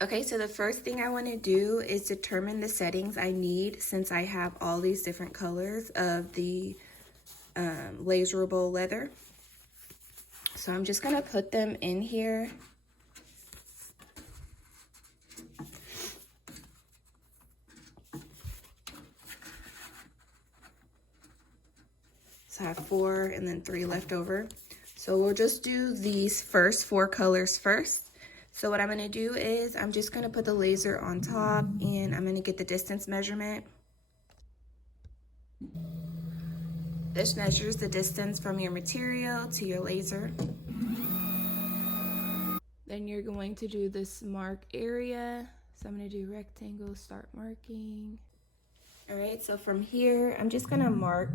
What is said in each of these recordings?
Okay, so the first thing I want to do is determine the settings I need since I have all these different colors of the Laserable leather. So I'm just going to put them in here. So I have 4 and then 3 left over. So we'll just do these first 4 colors first. So what I'm going to do is I'm just going to put the laser on top and I'm going to get the distance measurement. This measures the distance from your material to your laser. Then you're going to do this mark area. So I'm going to do rectangle, start marking. All right, so from here, I'm just going to mark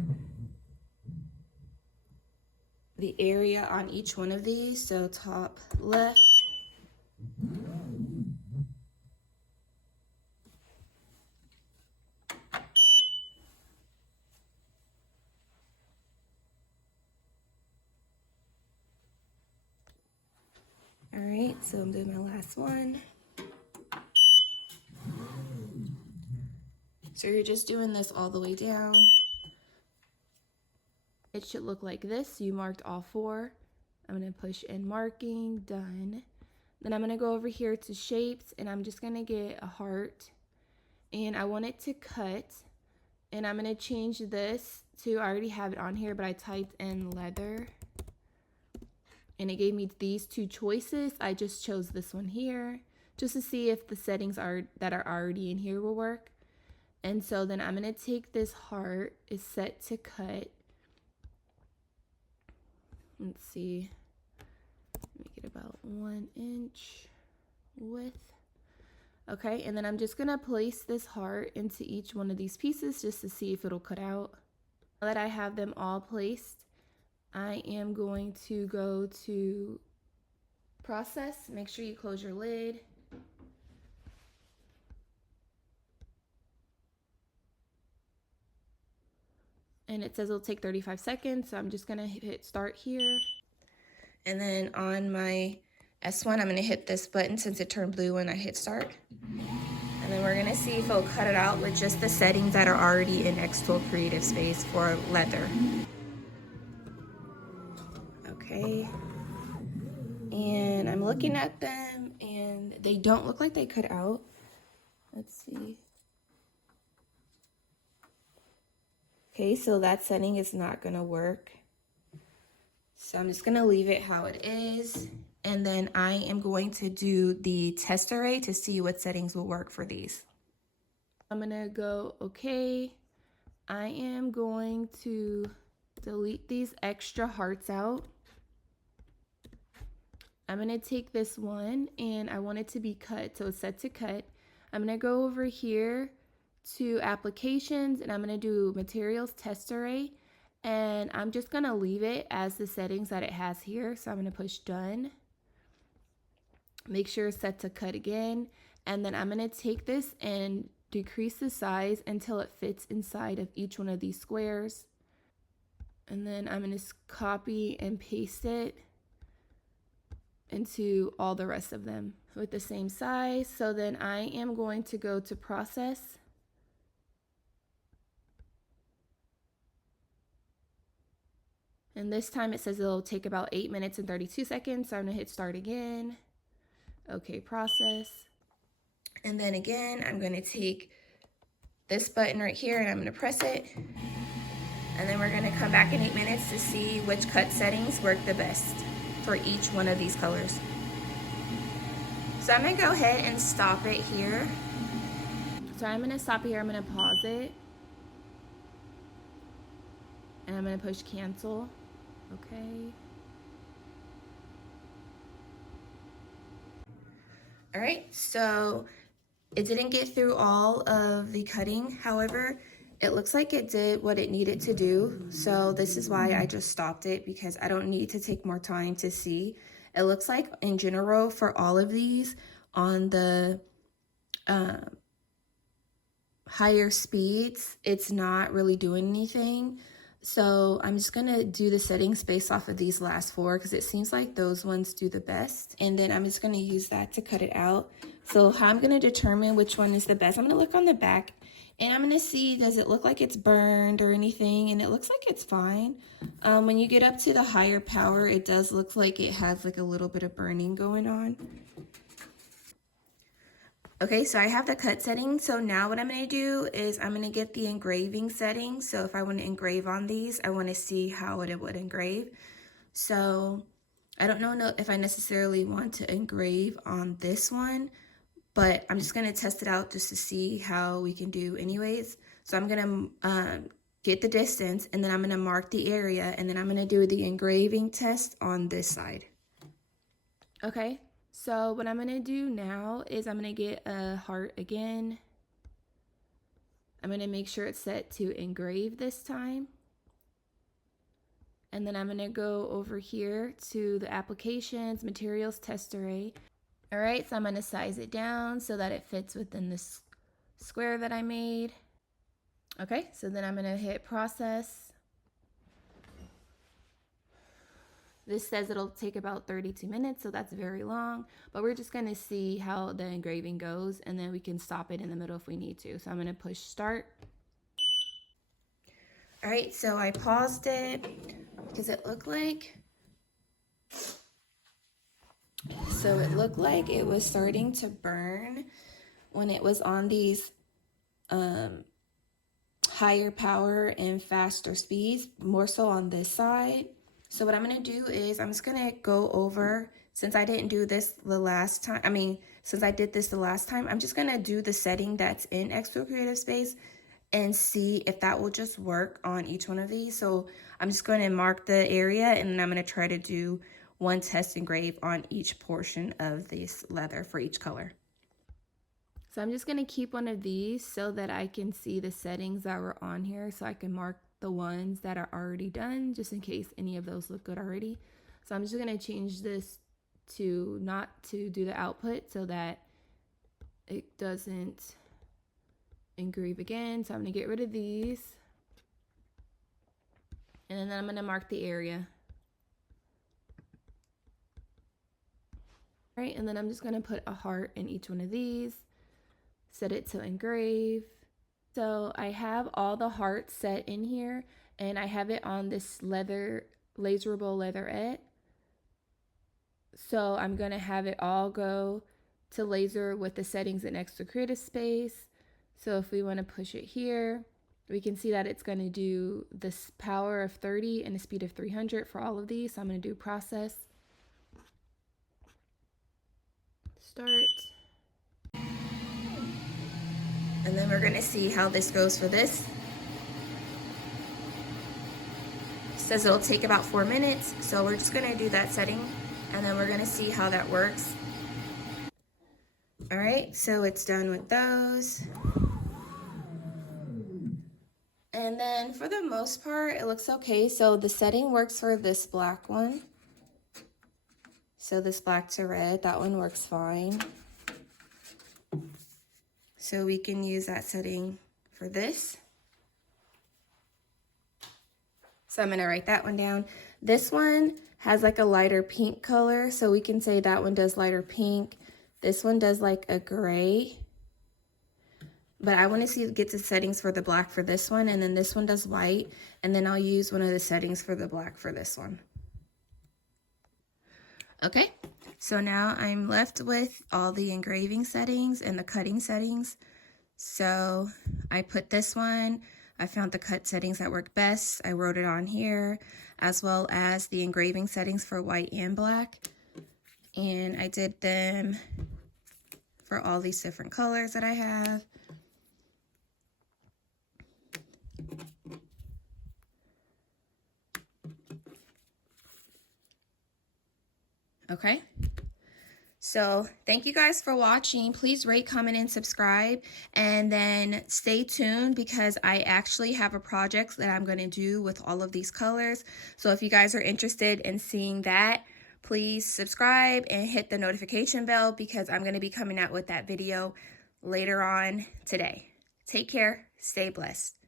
the area on each one of these. So top left. All right, so I'm doing my last one. So you're just doing this all the way down. It should look like this. You marked all 4. I'm gonna push in marking, done. Then I'm gonna go over here to shapes and I'm just gonna get a heart. And I want it to cut. And I'm gonna change this to, I already have it on here, but I typed in leather. And it gave me these 2 choices. I just chose this one here just to see if the settings that are already in here will work. And so then I'm going to take this heart, is set to cut. Let's see, make it about 1 inch width. Okay, and then I'm just going to place this heart into each one of these pieces just to see if it'll cut out. Now that I have them all placed, I am going to go to process. Make sure you close your lid. And it says it'll take 35 seconds, so I'm just gonna hit start here. And then on my S1, I'm gonna hit this button since it turned blue when I hit start. And then we're gonna see if it'll cut it out with just the settings that are already in xTool Creative Space for leather. Okay. And I'm looking at them and they don't look like they cut out. Let's see. Okay, so that setting is not gonna work. So I'm just gonna leave it how it is. And then I am going to do the test array to see what settings will work for these. I'm gonna go okay. I am going to delete these extra hearts out. I'm gonna take this one and I want it to be cut, so it's set to cut. I'm gonna go over here to applications and I'm gonna do materials test array and I'm just gonna leave it as the settings that it has here. So I'm gonna push done. Make sure it's set to cut again. And then I'm gonna take this and decrease the size until it fits inside of each one of these squares. And then I'm gonna copy and paste it into all the rest of them with the same size. So then I am going to go to process. And this time it says it'll take about 8 minutes and 32 seconds. So I'm gonna hit start again. Okay, process. And then again, I'm gonna take this button right here and I'm gonna press it. And then we're gonna come back in 8 minutes to see which cut settings work the best for each one of these colors. So I'm gonna go ahead and stop it here. So I'm gonna stop here, I'm gonna pause it. And I'm gonna push cancel. Okay. All right, so it didn't get through all of the cutting. However, it looks like it did what it needed to do. So this is why I just stopped it, because I don't need to take more time to see. It looks like in general for all of these on the higher speeds, it's not really doing anything. So I'm just gonna do the settings based off of these last 4 because it seems like those ones do the best. And then I'm just gonna use that to cut it out. So how I'm gonna determine which one is the best, I'm gonna look on the back and I'm gonna see, does it look like it's burned or anything? And it looks like it's fine. When you get up to the higher power, it does look like it has like a little bit of burning going on. Okay, so I have the cut settings. So now what I'm going to do is I'm going to get the engraving settings. So if I want to engrave on these, I want to see how it would engrave. So I don't know if I necessarily want to engrave on this one, but I'm just going to test it out just to see how we can do anyways. So I'm going to get the distance and then I'm going to mark the area and then I'm going to do the engraving test on this side. Okay. So what I'm going to do now is I'm going to get a heart again. I'm going to make sure it's set to engrave this time. And then I'm going to go over here to the applications, materials, test array. All right, so I'm going to size it down so that it fits within this square that I made. Okay, so then I'm going to hit process. This says it'll take about 32 minutes, so that's very long, but we're just gonna see how the engraving goes and then we can stop it in the middle if we need to. So I'm gonna push start. All right, so I paused it because it looked like, it was starting to burn when it was on these higher power and faster speeds, more so on this side. So what I'm going to do is I'm just going to go over, since I didn't do this the last time, since I did this the last time, I'm just going to do the setting that's in xTool Creative Space and see if that will just work on each one of these. So I'm just going to mark the area and then I'm going to try to do one test engrave on each portion of this leather for each color. So I'm just going to keep one of these so that I can see the settings that were on here so I can mark the ones that are already done just in case any of those look good already. So I'm just going to change this to not to do the output so that it doesn't engrave again. So I'm going to get rid of these and then I'm going to mark the area. All right, and then I'm just going to put a heart in each one of these, set it to engrave. So I have all the hearts set in here and I have it on this Laserable Leatherette. So I'm going to have it all go to laser with the settings in xTool Creative Space. So if we want to push it here, we can see that it's going to do this power of 30 and a speed of 300 for all of these. So I'm going to do process, start. And then we're going to see how this goes for this. It says it'll take about 4 minutes, so we're just going to do that setting and then we're going to see how that works. All right, so it's done with those. And then for the most part, it looks okay. So the setting works for this black one. So this black to red, that one works fine. So we can use that setting for this. So I'm gonna write that one down. This one has like a lighter pink color, so we can say that one does lighter pink. This one does like a gray. But I wanna get the settings for the black for this one, and then this one does white, and then I'll use one of the settings for the black for this one. Okay. So now I'm left with all the engraving settings and the cutting settings. So I put this one, I found the cut settings that work best. I wrote it on here, as well as the engraving settings for white and black. And I did them for all these different colors that I have. Okay. So thank you guys for watching. Please rate, comment, and subscribe. And then stay tuned because I actually have a project that I'm going to do with all of these colors. So if you guys are interested in seeing that, please subscribe and hit the notification bell because I'm going to be coming out with that video later on today. Take care. Stay blessed.